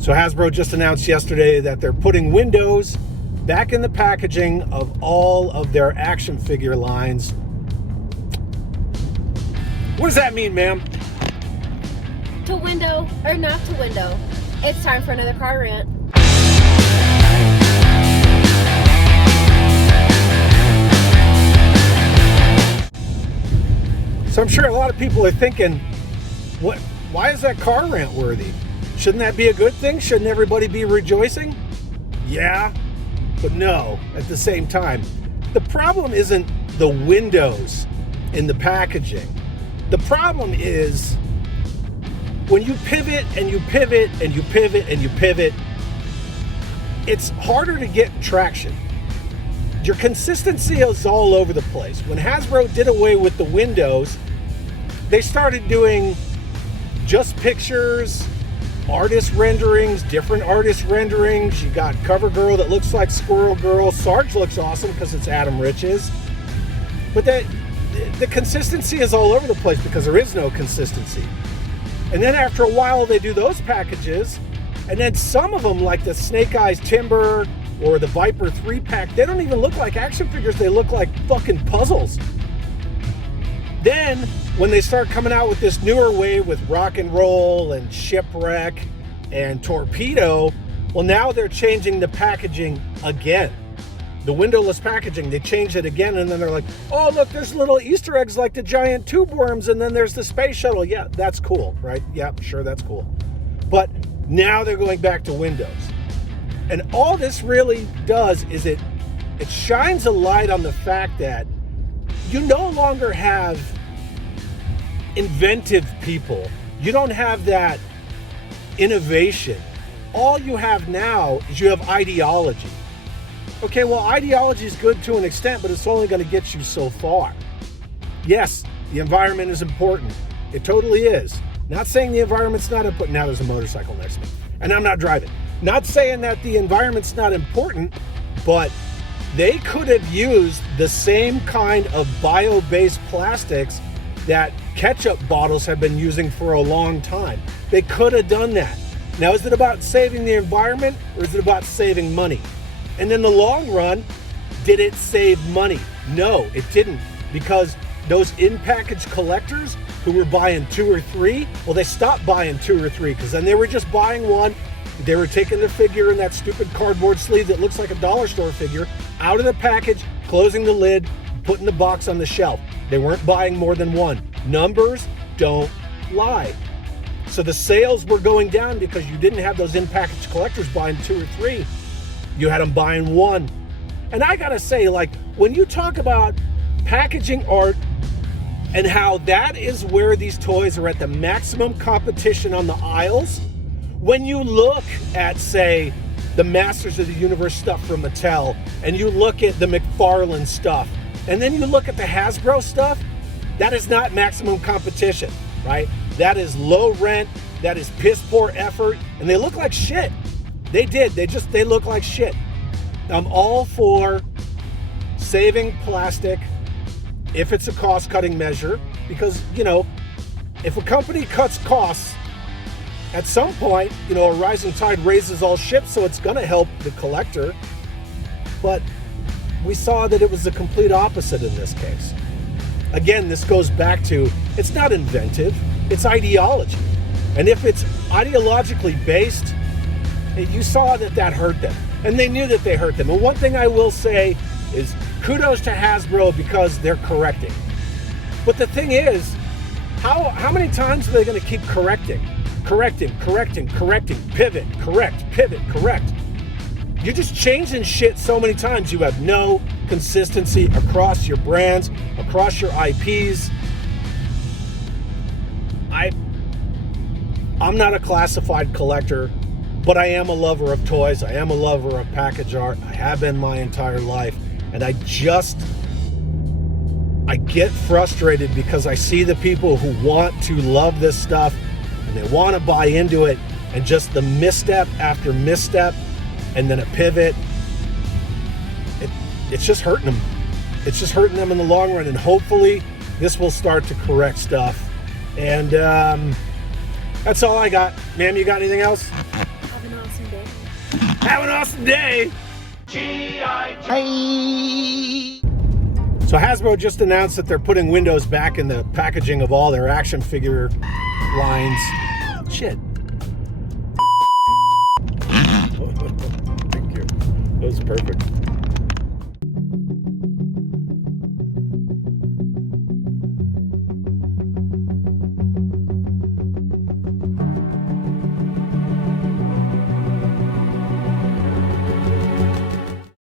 So Hasbro just announced yesterday that they're putting windows back in the packaging of all of their action figure lines. What does that mean, ma'am? To window or not to window, it's time for another car rant. So I'm sure a lot of people are thinking, why is that car rant worthy? Shouldn't that be a good thing? Shouldn't everybody be rejoicing? Yeah, but no, at the same time. The problem isn't the windows in the packaging. The problem is when you pivot and you pivot and you pivot and you pivot, it's harder to get traction. Your consistency is all over the place. When Hasbro did away with the windows, they started doing just pictures, artist renderings, different artist renderings. You got Cover Girl that looks like Squirrel Girl. Sarge looks awesome because it's Adam Rich's. But the consistency is all over the place because there is no consistency. And then after a while, they do those packages. And then some of them, like the Snake Eyes Timber or the Viper 3-pack, they don't even look like action figures. They look like fucking puzzles. Then, when they start coming out with this newer wave with Rock and Roll and Shipwreck and Torpedo, well, now they're changing the packaging again. The windowless packaging, they changed it again, and then they're like, oh, look, there's little Easter eggs like the giant tube worms, and then there's the space shuttle. Yeah, that's cool, right? Yeah, sure, that's cool. But now they're going back to windows. And all this really does is it shines a light on the fact that you no longer have inventive people. You don't have that innovation. All you have now is you have ideology. Okay, well, ideology is good to an extent, but it's only going to get you so far. Yes, the environment is important. It totally is. Not saying the environment's not important. Now there's a motorcycle next to me, and I'm not driving. Not saying that the environment's not important, but they could have used the same kind of bio-based plastics that ketchup bottles have been using for a long time. They could have done that. Now, is it about saving the environment or is it about saving money? And in the long run, did it save money? No, it didn't, because those in-package collectors who were buying 2 or 3, well, they stopped buying 2 or 3 because then they were just buying one. They were taking the figure in that stupid cardboard sleeve that looks like a dollar store figure out of the package, closing the lid, putting the box on the shelf. They weren't buying more than one. Numbers don't lie. So the sales were going down because you didn't have those in-package collectors buying 2 or 3. You had them buying one. And I gotta say, like, when you talk about packaging art and how that is where these toys are at the maximum competition on the aisles, when you look at, say, the Masters of the Universe stuff from Mattel, and you look at the McFarlane stuff, and then you look at the Hasbro stuff, that is not maximum competition, right? That is low rent, that is piss poor effort, and they look like shit. They look like shit. I'm all for saving plastic if it's a cost-cutting measure, because, you know, if a company cuts costs, at some point, you know, a rising tide raises all ships, so it's going to help the collector. But we saw that it was the complete opposite in this case. Again, this goes back to, it's not inventive, it's ideology. And if it's ideologically based, you saw that hurt them. And they knew that they hurt them. And one thing I will say is kudos to Hasbro because they're correcting. But the thing is, how many times are they going to keep correcting, pivot, correct? You're just changing shit so many times. You have no consistency across your brands, across your IPs. I'm not a classified collector, but I am a lover of toys. I am a lover of package art. I have been my entire life. And I get frustrated because I see the people who want to love this stuff and they want to buy into it, and just the misstep after misstep and then a pivot, it's just hurting them. It's just hurting them in the long run, and hopefully this will start to correct stuff. And that's all I got. Ma'am, you got anything else? Have an awesome day. Have an awesome day. So Hasbro just announced that they're putting windows back in the packaging of all their action figure lines. Shit. Thank you. That was perfect.